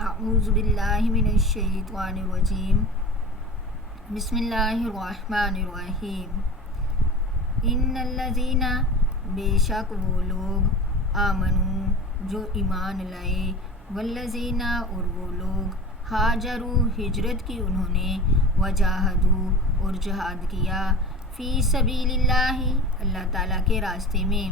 اعوذ باللہ من الشیطان الرجیم بسم اللہ الرحمن الرحیم ان الذین بے شک وہ لوگ آمنو جو ایمان لائے والذین اور وہ لوگ ہاجروا ہجرت کی انہوں نے وجاہدوا اور جہاد کیا فی سبیل اللہ اللہ تعالیٰ کے راستے میں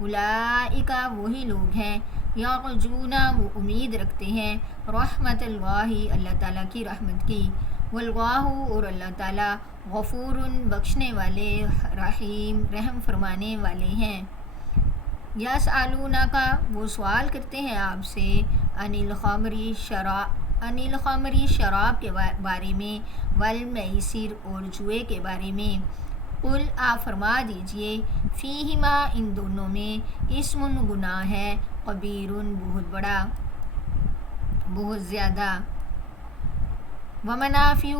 اولئک وہی لوگ ہیں یرجون وہ امید رکھتے ہیں رحمت اللہ اللہ تعالیٰ کی رحمت کی واللہ اور اللہ تعالیٰ غفور بخشنے والے رحیم رحم فرمانے والے ہیں یسألونک وہ سوال کرتے ہیں آپ سے عن الخمر شراب کے بارے میں والمیسر اور جوئے کے بارے میں قل آپ فرما دیجئے فیہما ان دونوں میں اسم گناہ ہے کبیر بہت بڑا بہت زیادہ ومنافع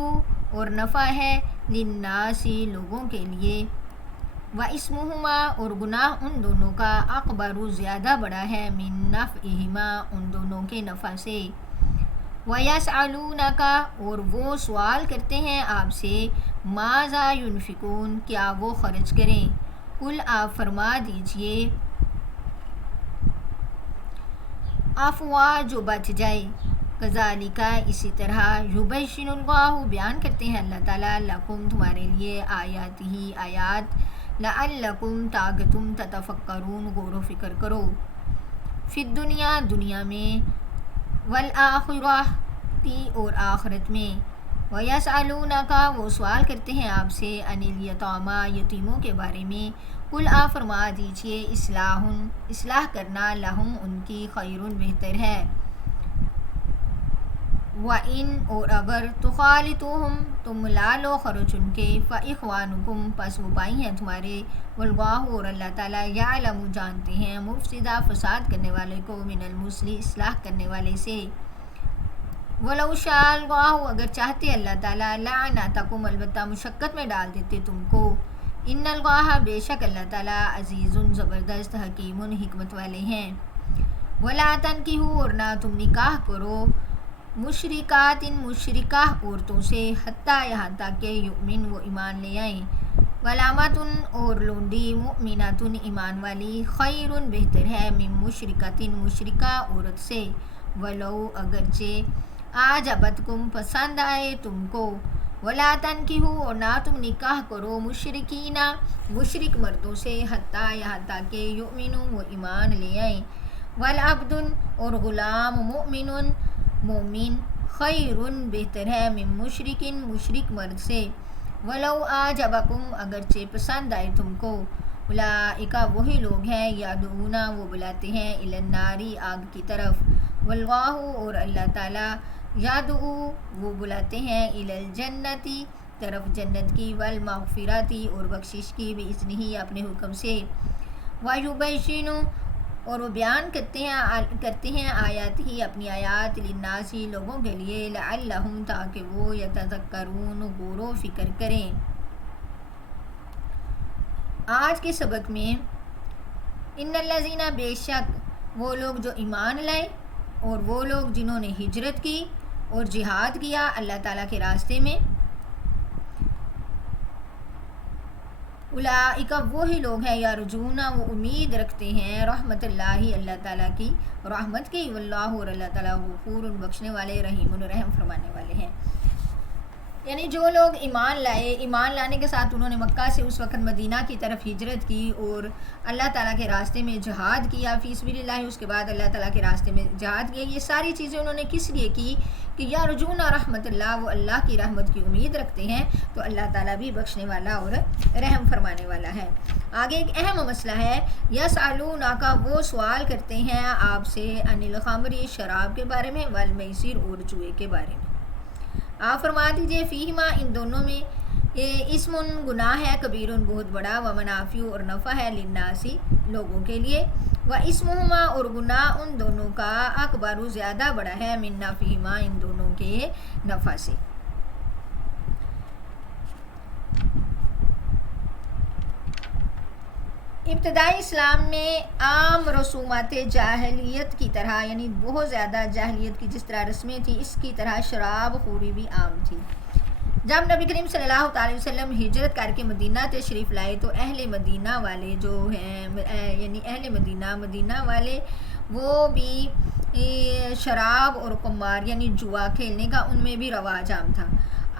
اور نفع ہے للناس لوگوں کے لیے واسمہما اور گناہ ان دونوں کا اکبر زیادہ بڑا ہے من نفعہما ان دونوں کے نفع سے ویسألونک اور وہ سوال کرتے ہیں آپ سے ماذا ينفقون کیا وہ خرچ کریں قل آپ فرما دیجئے عفوا جو بچ جائے کذالک اسی طرح یبین اللہ بیان کرتے ہیں اللہ تعالیٰ لکم تمہارے لیے آیات ہی آیات لعلکم تاکہ تم تتفکرون غور و فکر کرو فی الدنیا دنیا میں والآخرہ اور آخرت میں ویسألونک وہ سوال کرتے ہیں آپ سے عن الیتامی یتیموں کے بارے میں قل آپ فرما دیجئے اصلاح کرنا لہم ان کی خیر بہتر ہے وَإِنْ اور اگر تخالطوہم تم لا لو خرچ ان کے فإخوانکم پس وہ بھائی ہیں تمہارے واللہ اور اللہ تعالیٰ یعلم جانتے ہیں مفسدہ فساد کرنے والے کو من المصلح اصلاح کرنے والے سے وَلَوْ شَاءَ اللَّهُ اگر چاہتے اللہ تعالیٰ لَعَنَتَكُمْ البتہ مشقت میں ڈال دیتے تم کو ان اللہ بے شک اللہ تعالیٰ عزیز زبردست حکیم حکمت والے ہیں وَلَا تَنْكِحُوا اور نہ تم نکاح کرو مشرکات مشرکہ عورتوں سے حتیٰ یہاں تک کہ یؤمن وہ ایمان لے آئیں ولامت اور لونڈی مؤمنات ایمان والی خیر بہتر ہے من مشرکۃ مشرکہ عورت سے ولو اگرچہ اعجبتکم پسند آئے تم کو ولا تنکحوا اور نہ تم نکاح کرو مشرکین مشرک مردوں سے حتیٰ یہاں تک کہ یؤمنوا وہ ایمان لے آئیں والعبد اور غلام مؤمن مومن خیر بہتر ہے من مشرکن مشرک مرد سے ولو اعجبکم اگرچہ پسند آئے تم کو اولئک وہی لوگ ہیں یدعون وہ بلاتے ہیں الی النار آگ کی طرف واللہ اور اللہ تعالیٰ یدعو وہ بلاتے ہیں الی الجنت طرف جنت کی والمغفرت اور بخشش کی باذنہ اپنے حکم سے ویبین اور وہ بیان کرتے ہیں آیات ہی اپنی آیات للناس لوگوں کے لیے لعلہم تاکہ وہ یتذکرون غور و فکر کریں آج کے سبق میں ان الذین بے شک وہ لوگ جو ایمان لائے اور وہ لوگ جنہوں نے ہجرت کی اور جہاد کیا اللہ تعالیٰ کے راستے میں اولئک وہی لوگ ہیں یرجون وہ امید رکھتے ہیں رحمت اللہ اللہ تعالیٰ کی رحمت کی واللہ اور اللہ تعالیٰ غفور بخشنے والے رحیم رحم فرمانے والے ہیں یعنی جو لوگ ایمان لائے ایمان لانے کے ساتھ انہوں نے مکہ سے اس وقت مدینہ کی طرف ہجرت کی اور اللہ تعالیٰ کے راستے میں جہاد کیا فی سبیل اللہ اس کے بعد اللہ تعالیٰ کے راستے میں جہاد کیا یہ ساری چیزیں انہوں نے کس لیے کی کہ یرجون رحمت اللہ وہ اللہ کی رحمت کی امید رکھتے ہیں تو اللہ تعالیٰ بھی بخشنے والا اور رحم فرمانے والا ہے آگے ایک اہم مسئلہ ہے یسألونک وہ سوال کرتے ہیں آپ سے عن الخمر شراب کے بارے میں والمیسر اور جوئے کے بارے میں آپ فرما دیجئے فیہما ان دونوں میں اسم گناہ ہے کبیر بہت بڑا ومنافع اور نفع ہے للناس لوگوں کے لیے واسمہما اور گناہ ان دونوں کا اکبر زیادہ بڑا ہے من نفعہما ان دونوں کے نفع سے ابتدائی اسلام میں عام رسومات جاہلیت کی طرح، یعنی بہت زیادہ جاہلیت کی جس طرح رسمیں تھیں، اس کی طرح شراب خوری بھی عام تھی۔ جب نبی کریم صلی اللہ علیہ وسلم ہجرت کر کے مدینہ تشریف لائے تو اہل مدینہ والے جو ہیں، یعنی اہل مدینہ والے وہ بھی شراب اور قمار یعنی جوا کھیلنے کا ان میں بھی رواج عام تھا۔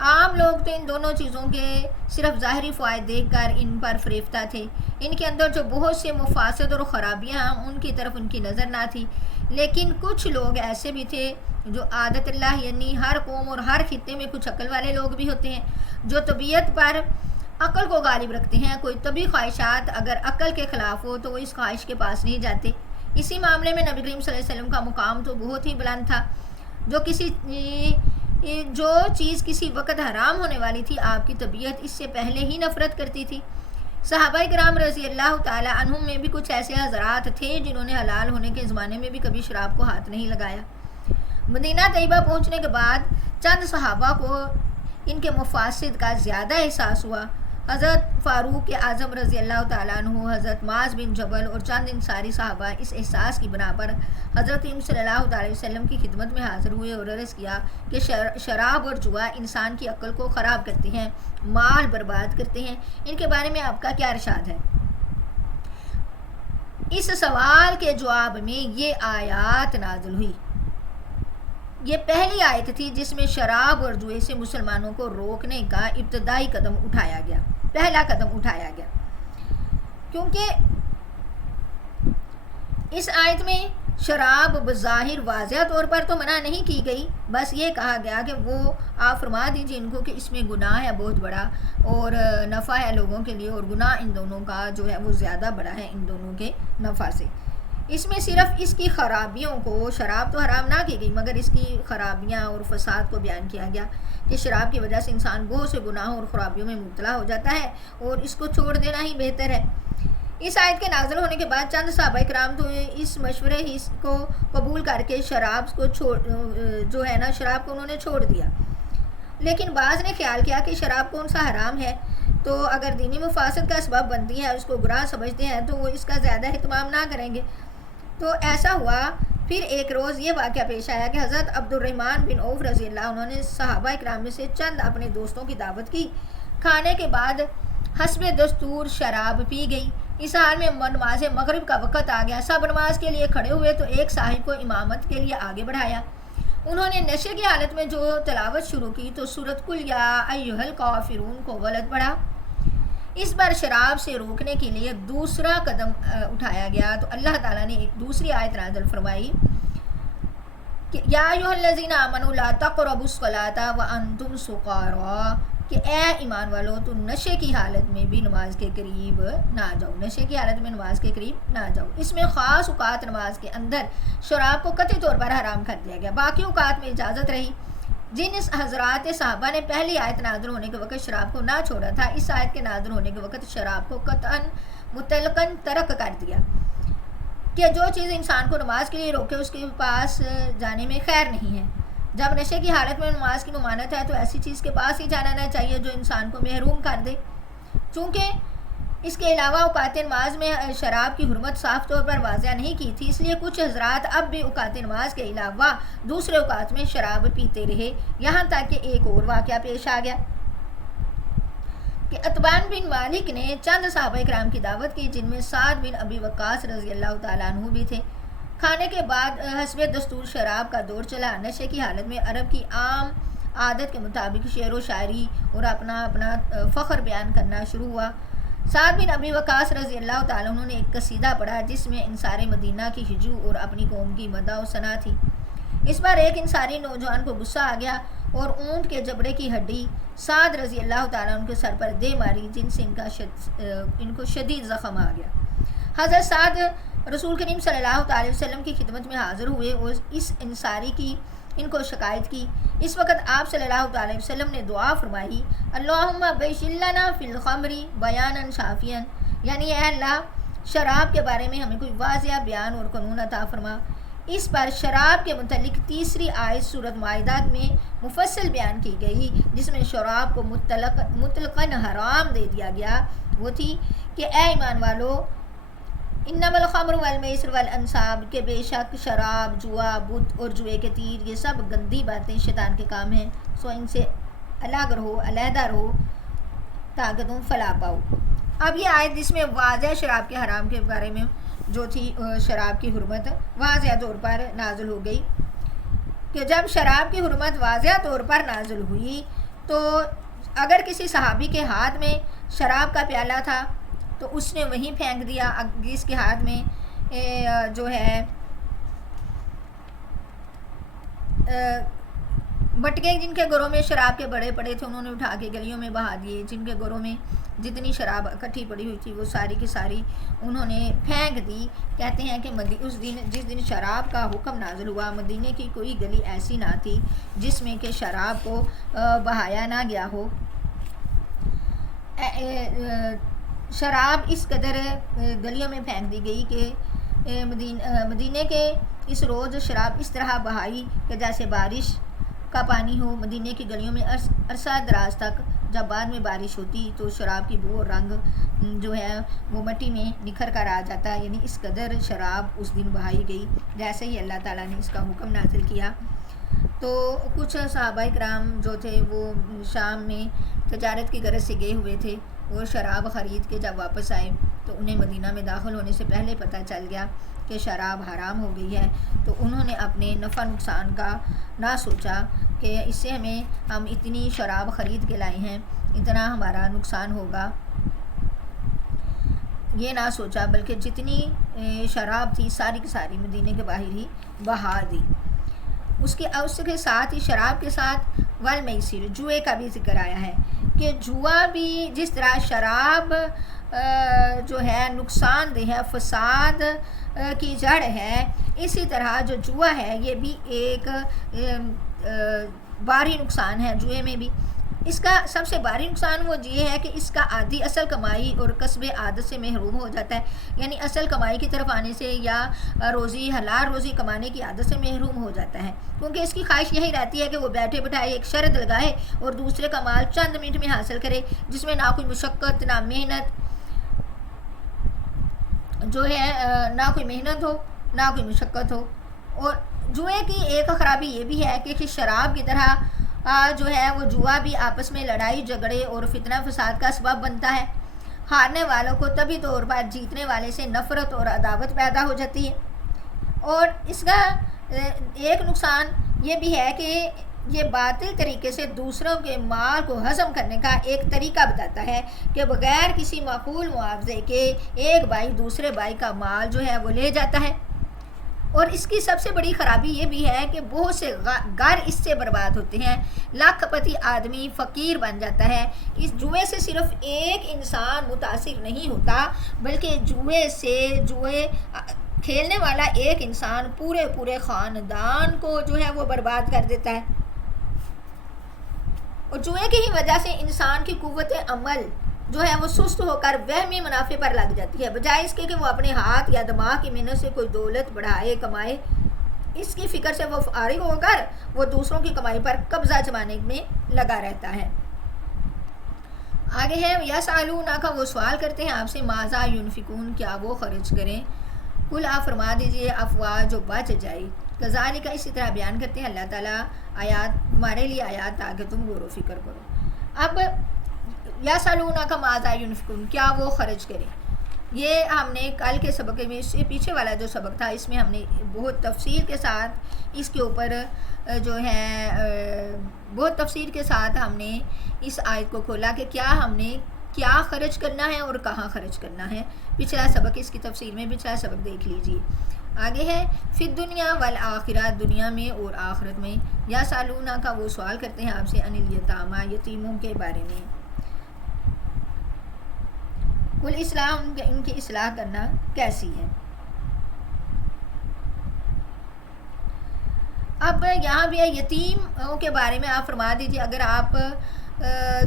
عام لوگ تو ان دونوں چیزوں کے صرف ظاہری فوائد دیکھ کر ان پر فریفتہ تھے۔ ان کے اندر جو بہت سے مفاسد اور خرابیاں ہیں ان کی طرف ان کی نظر نہ تھی، لیکن کچھ لوگ ایسے بھی تھے جو عادت اللہ، یعنی ہر قوم اور ہر خطے میں کچھ عقل والے لوگ بھی ہوتے ہیں جو طبیعت پر عقل کو غالب رکھتے ہیں۔ کوئی طبی خواہشات اگر عقل کے خلاف ہو تو وہ اس خواہش کے پاس نہیں جاتے۔ اسی معاملے میں نبی کریم صلی اللہ علیہ وسلم کا مقام تو بہت ہی بلند تھا۔ جو چیز کسی وقت حرام ہونے والی تھی، آپ کی طبیعت اس سے پہلے ہی نفرت کرتی تھی۔ صحابہ کرام رضی اللہ تعالی عنہم میں بھی کچھ ایسے حضرات تھے جنہوں نے حلال ہونے کے زمانے میں بھی کبھی شراب کو ہاتھ نہیں لگایا۔ مدینہ طیبہ پہنچنے کے بعد چند صحابہ کو ان کے مفاسد کا زیادہ احساس ہوا۔ حضرت فاروق اعظم رضی اللہ تعالیٰ عنہ، حضرت معاذ بن جبل اور چند انصاری صحابہ اس احساس کی بنا پر حضرت صلی اللہ علیہ وسلم کی خدمت میں حاضر ہوئے اور عرض کیا کہ شراب اور جوا انسان کی عقل کو خراب کرتے ہیں، مال برباد کرتے ہیں، ان کے بارے میں آپ کا کیا ارشاد ہے؟ اس سوال کے جواب میں یہ آیات نازل ہوئی۔ یہ پہلی آیت تھی جس میں شراب اور جوئے سے مسلمانوں کو روکنے کا ابتدائی قدم اٹھایا گیا، پہلا قدم اٹھایا گیا، کیونکہ اس آیت میں شراب بظاہر واضح طور پر تو منع نہیں کی گئی، بس یہ کہا گیا کہ وہ آپ فرما دیجیے ان کو کہ اس میں گناہ ہے بہت بڑا اور نفع ہے لوگوں کے لیے، اور گناہ ان دونوں کا جو ہے وہ زیادہ بڑا ہے ان دونوں کے نفع سے۔ اس میں صرف اس کی خرابیوں کو، شراب تو حرام نہ کی گئی مگر اس کی خرابیاں اور فساد کو بیان کیا گیا کہ شراب کی وجہ سے انسان بہت سے گناہوں اور خرابیوں میں مبتلا ہو جاتا ہے اور اس کو چھوڑ دینا ہی بہتر ہے۔ اس آیت کے نازل ہونے کے بعد چند صحابہ کرام تو اس مشورے کو قبول کر کے شراب کو شراب کو انہوں نے چھوڑ دیا، لیکن بعض نے خیال کیا کہ شراب کون سا حرام ہے، تو اگر دینی مفاسد کا اسباب بنتی ہے، اس کو گناہ سمجھتے ہیں تو وہ اس کا زیادہ اہتمام نہ کریں گے۔ تو ایسا ہوا۔ پھر ایک روز یہ واقعہ پیش آیا کہ حضرت عبد الرحمن بن عوف رضی اللہ عنہ نے صحابہ کرام میں سے چند اپنے دوستوں کی دعوت کی۔ کھانے کے بعد حسب دستور شراب پی گئی۔ اس حال میں نماز مغرب کا وقت آ گیا، سب نماز کے لیے کھڑے ہوئے تو ایک صاحب کو امامت کے لیے آگے بڑھایا۔ انہوں نے نشے کی حالت میں جو تلاوت شروع کی تو سورۃ قل یا ایھا الکافرون کو غلط پڑھا۔ اس بار شراب سے روکنے کے لیے دوسرا قدم اٹھایا گیا تو اللہ تعالیٰ نے ایک دوسری آیت نازل فرمائی کہ یا ایھا الذین آمنوا لا تقربوا الصلاۃ وانتم سکارا، کہ اے ایمان والو تم نشے کی حالت میں بھی نماز کے قریب نہ جاؤ، نشے کی حالت میں نماز کے قریب نہ جاؤ۔ اس میں خاص اوقات نماز کے اندر شراب کو قطعی طور پر حرام کر دیا گیا، باقی اوقات میں اجازت رہی۔ جن حضرات صحابہ نے پہلی آیت نازل ہونے کے وقت شراب کو نہ چھوڑا تھا، اس آیت کے نازل ہونے کے وقت شراب کو قطعاً مطلقاً ترک کر دیا کہ جو چیز انسان کو نماز کے لیے روکے اس کے پاس جانے میں خیر نہیں ہے۔ جب نشے کی حالت میں نماز کی ممانعت ہے تو ایسی چیز کے پاس ہی جانا نہ چاہیے جو انسان کو محروم کر دے۔ چونکہ اس کے علاوہ اوقات نماز میں شراب کی حرمت صاف طور پر واضح نہیں کی تھی، اس لیے کچھ حضرات اب بھی اوقات نماز کے علاوہ دوسرے اوقات میں شراب پیتے رہے، یہاں تک کہ ایک اور واقعہ پیش آ گیا کہ عتبان بن مالک نے چند صحابہ کرام کی دعوت کی جن میں سعد بن ابی وقاص رضی اللہ تعالیٰ عنہ بھی تھے۔ کھانے کے بعد حسب دستور شراب کا دور چلا۔ نشے کی حالت میں عرب کی عام عادت کے مطابق شعر و شاعری اور اپنا فخر بیان کرنا شروع ہوا۔ سعد بن ابی وقاص رضی اللہ تعالیٰ عنہ نے ایک قصیدہ پڑھا جس میں انصار مدینہ کی ہجو اور اپنی قوم کی مدح و ثنا تھی۔ اس بار ایک انصاری نوجوان کو غصہ آ گیا اور اونٹ کے جبڑے کی ہڈی سعد رضی اللہ تعالیٰ عنہ کے سر پر دے ماری جن سے ان کو شدید زخم آ گیا۔ حضرت سعد رسول کریم صلی اللہ علیہ وسلم کی خدمت میں حاضر ہوئے اور اس انصاری کی ان کو شکایت کی۔ اس وقت آپ صلی اللہ علیہ وسلم نے دعا فرمائی، اللہم بیشر لنا فی الخمر بیانا شافیا، یعنی اے اللہ شراب کے بارے میں ہمیں کوئی واضح بیان اور قانون عطا فرما۔ اس پر شراب کے متعلق تیسری آیت سورۃ مائدہ میں مفصل بیان کی گئی جس میں شراب کو مطلقاً حرام دے دیا گیا، وہ تھی کہ اے ایمان والو انما الخمر والمیسر والانصاب کہ بے شک شراب، جوا، بت اور جوئے کے تیر یہ سب گندی باتیں شیطان کے کام ہیں، سو ان سے الگ رہو، علیحدہ رہو تاکہ تم فلاح پاؤ۔ اب یہ آیت جس میں واضح شراب کے حرام کے بارے میں جو تھی شراب کی حرمت واضح طور پر نازل ہو گئی کہ جب شراب کی حرمت واضح طور پر نازل ہوئی تو اگر کسی صحابی کے ہاتھ میں شراب کا پیالہ تھا تو اس نے وہیں پھینک دیا، جس کے ہاتھ میں جو ہے مٹکے جن کے گھروں میں شراب کے بڑے پڑے تھے انہوں نے اٹھا کے گلیوں میں بہا دیے، جن کے گھروں میں جتنی شراب اکٹھی پڑی ہوئی تھی وہ ساری کی ساری انہوں نے پھینک دی۔ کہتے ہیں کہ اس دن جس دن شراب کا حکم نازل ہوا مدینے کی کوئی گلی ایسی نہ تھی جس میں کہ شراب کو بہایا نہ گیا ہو۔ شراب اس قدر گلیوں میں پھینک دی گئی کہ مدینے کے اس روز شراب اس طرح بہائی کہ جیسے بارش کا پانی ہو۔ مدینے کی گلیوں میں عرصہ دراز تک جب بعد میں بارش ہوتی تو شراب کی بو اور رنگ جو ہے وہ مٹی میں نکھر کر آ جاتا، یعنی اس قدر شراب اس دن بہائی گئی جیسے ہی اللہ تعالیٰ نے اس کا حکم نازل کیا۔ تو کچھ صحابہ کرام جو تھے وہ شام میں تجارت کی غرض سے گئے ہوئے تھے، وہ شراب خرید کے جب واپس آئے تو انہیں مدینہ میں داخل ہونے سے پہلے پتہ چل گیا کہ شراب حرام ہو گئی ہے، تو انہوں نے اپنے نفع نقصان کا نہ سوچا کہ اس سے ہم اتنی شراب خرید کے لائے ہیں، اتنا ہمارا نقصان ہوگا، یہ نہ سوچا، بلکہ جتنی شراب تھی ساری کی ساری مدینے کے باہر ہی بہا دی۔ اس کے ساتھ ہی شراب کے ساتھ والمیسر جوئے کا بھی ذکر آیا ہے کہ جوا بھی جس طرح شراب جو ہے نقصان دہ ہے، فساد کی جڑ ہے، اسی طرح جو جوا ہے یہ بھی ایک باری نقصان ہے۔ جوئے میں بھی اس کا سب سے باری نقصان وہ یہ ہے کہ اس کا عادی اصل کمائی اور کسب عادت سے محروم ہو جاتا ہے، یعنی اصل کمائی کی طرف آنے سے یا روزی حلال روزی کمانے کی عادت سے محروم ہو جاتا ہے، کیونکہ اس کی خواہش یہی رہتی ہے کہ وہ بیٹھے بٹھائے ایک شرط لگائے اور دوسرے کا مال چند منٹ میں حاصل کرے، جس میں نہ کوئی مشقت نہ محنت جو ہے، نہ کوئی محنت ہو نہ کوئی مشقت ہو۔ اور جوئے کی ایک خرابی یہ بھی ہے کہ شراب کی طرح جو ہے وہ جوا بھی آپس میں لڑائی جھگڑے اور فتنہ فساد کا سبب بنتا ہے۔ ہارنے والوں کو طبی طور پر جیتنے والے سے نفرت اور عداوت پیدا ہو جاتی ہے، اور اس کا ایک نقصان یہ بھی ہے کہ یہ باطل طریقے سے دوسروں کے مال کو ہضم کرنے کا ایک طریقہ بتاتا ہے کہ بغیر کسی معقول معاوضے کے ایک بھائی دوسرے بھائی کا مال جو ہے وہ لے جاتا ہے۔ اور اس کی سب سے بڑی خرابی یہ بھی ہے کہ بہت سے گھر اس سے برباد ہوتے ہیں، لاکھ پتی آدمی فقیر بن جاتا ہے۔ اس جوئے سے صرف ایک انسان متاثر نہیں ہوتا، بلکہ جوئے کھیلنے والا ایک انسان پورے خاندان کو جو ہے وہ برباد کر دیتا ہے۔ اور جوئے کی ہی وجہ سے انسان کی قوت عمل جو ہے وہ سست ہو کر وہمی منافع پر لگ جاتی ہے، بجائے اس کے کہ وہ اپنے ہاتھ یا دماغ کی محنت سے کوئی دولت بڑھائے کمائے، اس کی فکر سے وہ فارغ ہو کر وہ دوسروں کی کمائی پر قبضہ جمانے میں لگا رہتا ہے۔ آگے ہے یسألونک، وہ سوال کرتے ہیں آپ سے، ماذا ینفقون، کیا وہ خرچ کریں، کل آپ فرما دیجئے افواہ جو بچ جائے، کذالک اسی طرح بیان کرتے ہیں اللہ تعالیٰ آیات تمہارے لیے آیات تاکہ تم غور و فکر کرو۔ اب یسألونک ماذا ینفقون، کیا وہ خرچ کریں، یہ ہم نے کل کے سبق میں، اس سے پیچھے والا جو سبق تھا اس میں ہم نے بہت تفصیل کے ساتھ اس کے اوپر جو ہے بہت تفصیل کے ساتھ ہم نے اس آیت کو کھولا کہ ہم نے کیا خرچ کرنا ہے اور کہاں خرچ کرنا ہے۔ پچھلا سبق اس کی تفصیل میں پچھلا سبق دیکھ لیجیے۔ آگے ہے فی الدنیا والآخرہ، دنیا میں اور آخرت میں، یسألونک، وہ سوال کرتے ہیں آپ سے، عن الیتامی، یتیموں کے بارے میں، کل اسلام، ان کی اصلاح کرنا کیسی ہے۔ اب یہاں بھی یتیموں کے بارے میں آپ فرما دیجیے، اگر آپ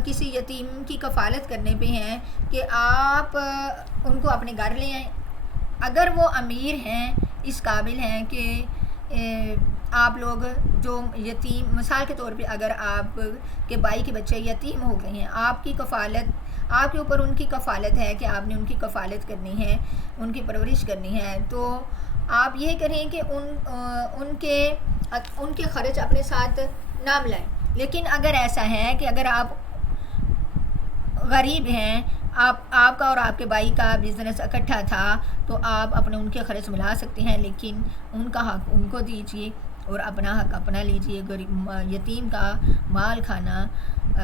کسی یتیم کی کفالت کرنے پہ ہیں کہ آپ ان کو اپنے گھر لے آئیں، اگر وہ امیر ہیں، اس قابل ہیں کہ آپ لوگ جو یتیم، مثال کے طور پہ اگر آپ کے بھائی کے بچے یتیم ہو گئے ہیں، آپ کی کفالت آپ کے اوپر ان کی کفالت ہے کہ آپ نے ان کی کفالت کرنی ہے، ان کی پرورش کرنی ہے، تو آپ یہ کریں کہ ان کے خرچ اپنے ساتھ نہ ملائیں۔ لیکن اگر ایسا ہے کہ اگر آپ غریب ہیں، آپ کا اور آپ کے بھائی کا بزنس اکٹھا تھا، تو آپ اپنے ان کے خرچ ملا سکتے ہیں، لیکن ان کا حق ان کو دیجیے اور اپنا حق اپنا لیجیے۔ یتیم کا مال کھانا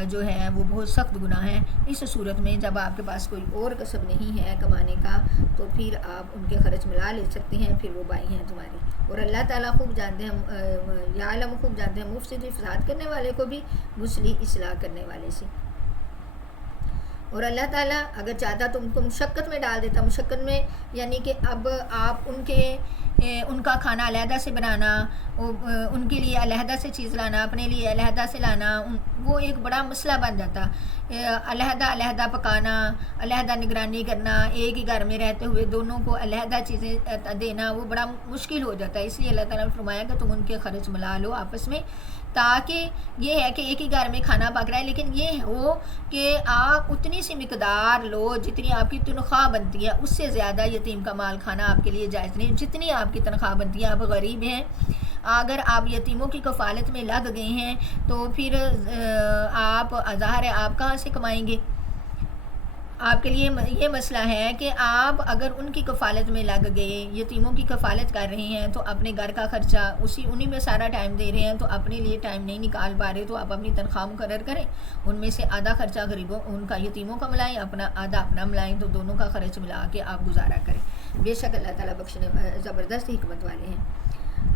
جو ہے وہ بہت سخت گناہ ہے۔ اس صورت میں جب آپ کے پاس کوئی اور کسب نہیں ہے کمانے کا، تو پھر آپ ان کے خرچ ملا لے سکتے ہیں، پھر وہ بھائی ہیں تمہاری۔ اور اللہ تعالیٰ خوب جانتے ہیں، یعلم خوب جانتے ہیں مفسد فساد کرنے والے کو بھی مصلح اصلاح کرنے والے سے۔ اور اللہ تعالیٰ اگر چاہتا تو ان کو مشقت میں ڈال دیتا، مشقت میں یعنی کہ اب آپ ان کا کھانا علیحدہ سے بنانا، ان کے لیے علیحدہ سے چیز لانا، اپنے لیے علیحدہ سے لانا، وہ ایک بڑا مسئلہ بن جاتا۔ علیحدہ پکانا، علیحدہ نگرانی کرنا، ایک ہی گھر میں رہتے ہوئے دونوں کو علیحدہ چیزیں دینا، وہ بڑا مشکل ہو جاتا ہے۔ اس لیے اللہ تعالیٰ نے فرمایا کہ تم ان کے خرچ ملا لو آپس میں، تاکہ یہ ہے کہ ایک ہی گھر میں کھانا پک رہا ہے، لیکن یہ ہو کہ آپ اتنی سی مقدار لو جتنی آپ کی تنخواہ بنتی ہے، اس سے زیادہ یتیم کا مال کھانا آپ کے لیے جائز نہیں۔ جتنی آپ کی تنخواہ بنتی ہے، آپ غریب ہیں، اگر آپ یتیموں کی کفالت میں لگ گئے ہیں تو پھر آپ ظاہر ہے آپ کہاں سے کمائیں گے؟ آپ کے لیے یہ مسئلہ ہے کہ آپ اگر ان کی کفالت میں لگ گئے، یتیموں کی کفالت کر رہے ہیں، تو اپنے گھر کا خرچہ انہی میں سارا ٹائم دے رہے ہیں، تو اپنے لیے ٹائم نہیں نکال پا رہے، تو آپ اپنی تنخواہ مقرر کریں، ان میں سے آدھا خرچہ غریبوں ان کا یتیموں کا ملائیں، آدھا اپنا ملائیں، تو دونوں کا خرچ ملا کے آپ گزارا کریں۔ بے شک اللہ تعالیٰ بخشنے زبردست حکمت والے ہیں۔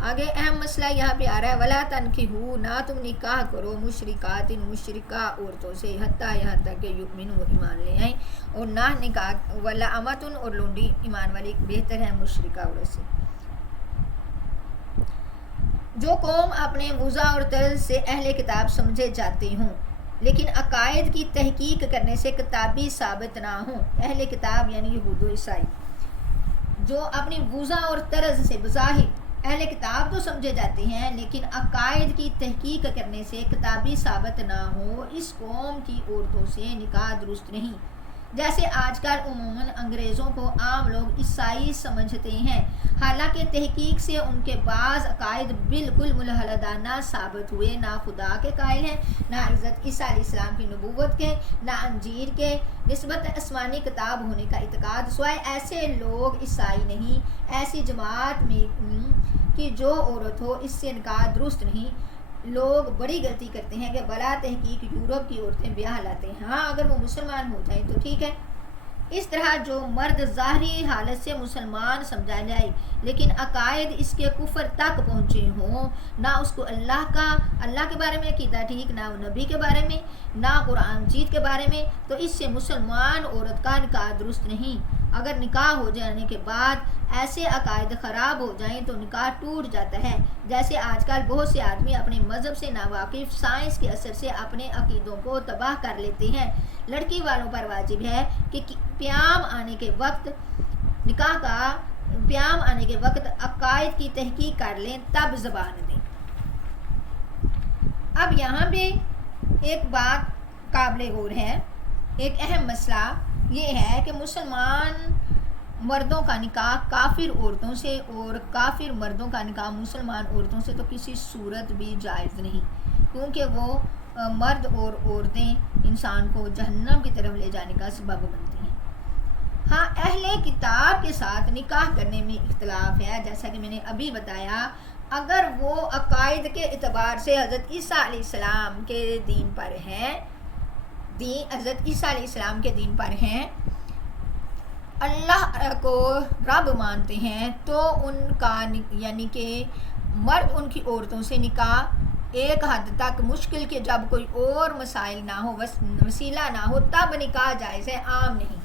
آگے اہم مسئلہ یہاں پہ آ رہا ہے، وَلَا تَنْكِحُوا، نہ تم نکاح کرو مشرکات مشرکہ عورتوں سے، حتیٰ یہاں تک کہ یؤمنوا ایمان لے آئیں، اور نہ نکاح وَلَأَمَةٌ، اور لونڈی ایمان والی بہتر ہے مشرکہ عورت سے۔ جو قوم اپنے وضع اور طرز سے اہل کتاب سمجھے جاتے ہوں، لیکن عقائد کی تحقیق کرنے سے کتابی ثابت نہ ہوں، اہل کتاب یعنی یہود و عیسائی، جو اپنی وضع اور طرز سے بظاہر اہل کتاب تو سمجھے جاتے ہیں، لیکن عقائد کی تحقیق کرنے سے کتابی ثابت نہ ہو، اس قوم کی عورتوں سے نکاح درست نہیں۔ جیسے آج کل عموماً انگریزوں کو عام لوگ عیسائی سمجھتے ہیں، حالانکہ تحقیق سے ان کے بعض عقائد بالکل ملحدانہ ثابت ہوئے، نہ خدا کے قائل ہیں، نہ حضرت عیسیٰ علیہ السلام کی نبوت کے، نہ انجیل کے نسبت آسمانی کتاب ہونے کا اعتقاد، سوائے ایسے لوگ عیسائی نہیں، ایسی جماعت میں کہ جو عورت ہو اس سے نکاح درست نہیں۔ لوگ بڑی غلطی کرتے ہیں کہ بلا تحقیق یورپ کی عورتیں بیاہ لاتے ہیں، ہاں اگر وہ مسلمان ہو جائیں تو ٹھیک ہے، اس طرح جو مرد ظاہری حالت سے مسلمان سمجھا جائے لیکن عقائد اس کے کفر تک پہنچے ہوں، نہ اس کو اللہ کے بارے میں عقیدہ ٹھیک، نہ نبی کے بارے میں، نہ قرآن مجید کے بارے میں، تو اس سے مسلمان عورت کا نکاح درست نہیں۔ اگر نکاح ہو جانے کے بعد ایسے عقائد خراب ہو جائیں تو نکاح ٹوٹ جاتا ہے، جیسے آج کل بہت سے آدمی اپنے مذہب سے ناواقف سائنس کے اثر سے اپنے عقیدوں کو تباہ کر لیتے ہیں۔ لڑکی والوں پر واجب ہے کہ پیام آنے کے وقت عقائد کی تحقیق کر لیں، تب زبان دیں۔ اب یہاں پہ ایک بات قابل غور ہے، ایک اہم مسئلہ یہ ہے کہ مسلمان مردوں کا نکاح کافر عورتوں سے اور کافر مردوں کا نکاح مسلمان عورتوں سے تو کسی صورت بھی جائز نہیں، کیونکہ وہ مرد اور عورتیں انسان کو جہنم کی طرف لے جانے کا سبب بنتی ہیں۔ ہاں اہل کتاب کے ساتھ نکاح کرنے میں اختلاف ہے، جیسا کہ میں نے ابھی بتایا، اگر وہ عقائد کے اعتبار سے حضرت عیسیٰ علیہ السلام کے دین پر ہیں، حضرت عیسیٰ علیہ السلام کے دین پر ہیں، اللہ کو رب مانتے ہیں، تو ان کا یعنی کہ مرد ان کی عورتوں سے نکاح ایک حد تک مشکل کے جب کوئی اور مسائل نہ ہو، وسیلہ نہ ہو، تب نکاح جائز ہے، عام نہیں۔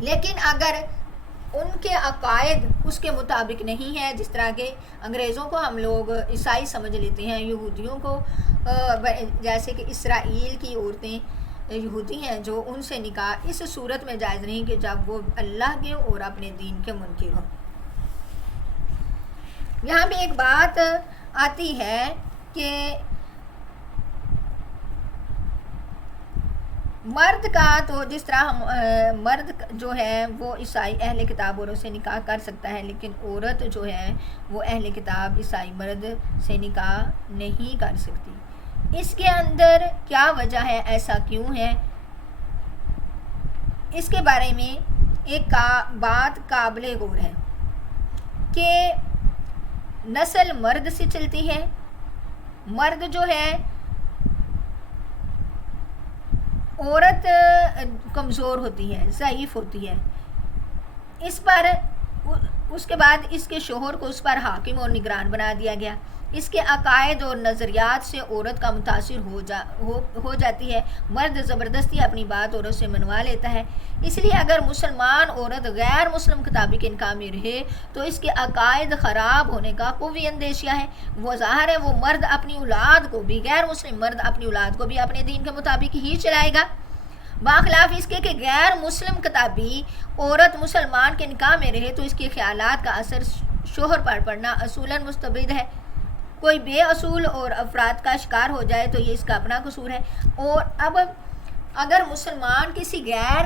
لیکن اگر ان کے عقائد اس کے مطابق نہیں ہے، جس طرح کہ انگریزوں کو ہم لوگ عیسائی سمجھ لیتے ہیں، یہودیوں کو جیسے کہ اسرائیل کی عورتیں یہودی ہیں جو ان سے نکاح اس صورت میں جائز نہیں کہ جب وہ اللہ کے اور اپنے دین کے منکر ہوں۔ یہاں پہ ایک بات آتی ہے کہ مرد کا تو جس طرح مرد جو ہے وہ عیسائی اہل کتاب عورت سے نکاح کر سکتا ہے، لیکن عورت جو ہے وہ اہل کتاب عیسائی مرد سے نکاح نہیں کر سکتی۔ اس کے اندر کیا وجہ ہے، ایسا کیوں ہے، اس کے بارے میں ایک بات قابل غور ہے کہ نسل مرد سے چلتی ہے، مرد جو ہے عورت کمزور ہوتی ہے، ضعیف ہوتی ہے، اس کے بعد اس کے شوہر کو اس پر حاکم اور نگران بنا دیا گیا، اس کے عقائد اور نظریات سے عورت کا متاثر ہو جاتی ہے، مرد زبردستی اپنی بات عورت سے منوا لیتا ہے۔ اس لیے اگر مسلمان عورت غیر مسلم کتابی کے نکاح میں رہے تو اس کے عقائد خراب ہونے کا قوی اندیشہ ہے۔ وہ ظاہر ہے وہ مرد اپنی اولاد کو بھی، غیر مسلم مرد اپنی اولاد کو بھی اپنے دین کے مطابق ہی چلائے گا، باخلاف اس کے کہ غیر مسلم کتابی عورت مسلمان کے نکاح میں رہے تو اس کے خیالات کا اثر شوہر پر پڑنا اصولاً مستبد ہے۔ کوئی بے اصول اور افراد کا شکار ہو جائے تو یہ اس کا اپنا قصور ہے۔ اور اب اگر مسلمان کسی غیر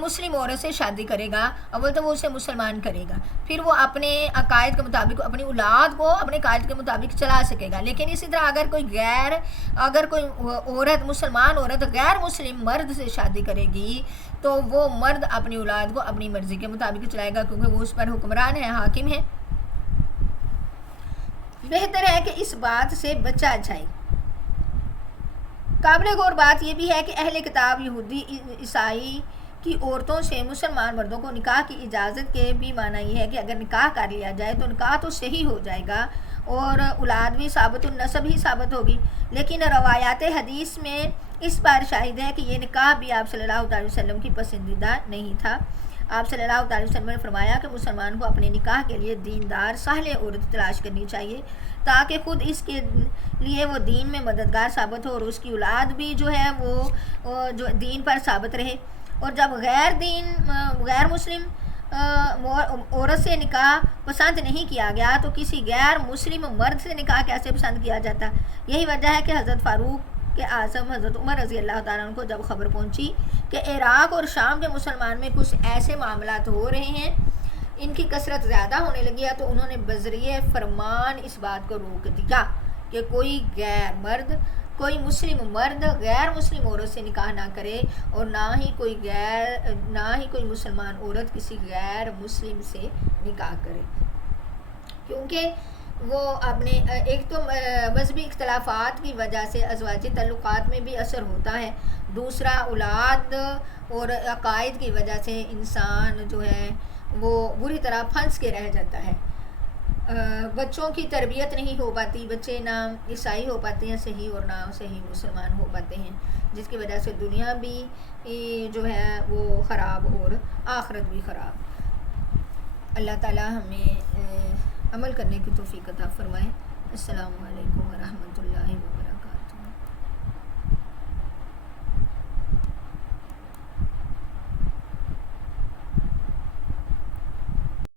مسلم عورت سے شادی کرے گا، اول تو وہ اسے مسلمان کرے گا، پھر وہ اپنے عقائد کے مطابق اپنی اولاد کو اپنے عقائد کے مطابق چلا سکے گا، لیکن اسی طرح اگر کوئی عورت مسلمان عورت غیر مسلم مرد سے شادی کرے گی تو وہ مرد اپنی اولاد کو اپنی مرضی کے مطابق چلائے گا، کیونکہ وہ اس پر حکمران ہے، حاکم ہے۔ بہتر ہے کہ اس بات سے بچا جائے۔ قابل غور بات یہ بھی ہے کہ اہل کتاب یہودی عیسائی کی عورتوں سے مسلمان مردوں کو نکاح کی اجازت کے بھی معنی یہ ہے کہ اگر نکاح کر لیا جائے تو نکاح تو صحیح ہو جائے گا اور اولاد بھی ثابت النسب ہی ثابت ہوگی، لیکن روایات حدیث میں اس بار شاہد ہے کہ یہ نکاح بھی آپ صلی اللہ علیہ وسلم کی پسندیدہ نہیں تھا۔ آپ صلی اللہ علیہ وسلم نے فرمایا کہ مسلمان کو اپنے نکاح کے لیے دیندار صالح عورت تلاش کرنی چاہیے تاکہ خود اس کے لیے وہ دین میں مددگار ثابت ہو اور اس کی اولاد بھی جو ہے وہ جو دین پر ثابت رہے۔ اور جب غیر مسلم عورت سے نکاح پسند نہیں کیا گیا تو کسی غیر مسلم مرد سے نکاح کیسے پسند کیا جاتا؟ یہی وجہ ہے کہ حضرت فاروق اعظم حضرت عمر رضی اللہ تعالیٰ عنہ کو جب خبر پہنچی کہ عراق اور شام کے مسلمان میں کچھ ایسے معاملات ہو رہے ہیں، ان کی کثرت زیادہ ہونے لگی ہے، تو انہوں نے بذریعہ فرمان اس بات کو روک دیا کہ کوئی مسلم مرد غیر مسلم عورت سے نکاح نہ کرے اور نہ ہی کوئی مسلمان عورت کسی غیر مسلم سے نکاح کرے، کیونکہ وہ اپنے ایک تو مذہبی اختلافات کی وجہ سے ازواجی تعلقات میں بھی اثر ہوتا ہے، دوسرا اولاد اور عقائد کی وجہ سے انسان جو ہے وہ بری طرح پھنس کے رہ جاتا ہے، بچوں کی تربیت نہیں ہو پاتی، بچے نہ عیسائی ہو پاتے ہیں صحیح اور نہ صحیح مسلمان ہو پاتے ہیں، جس کی وجہ سے دنیا بھی جو ہے وہ خراب اور آخرت بھی خراب۔ اللہ تعالی ہمیں عمل کرنے کی توفیق عطا فرمائے۔ السلام علیکم ورحمۃ اللہ وبرکاتہ۔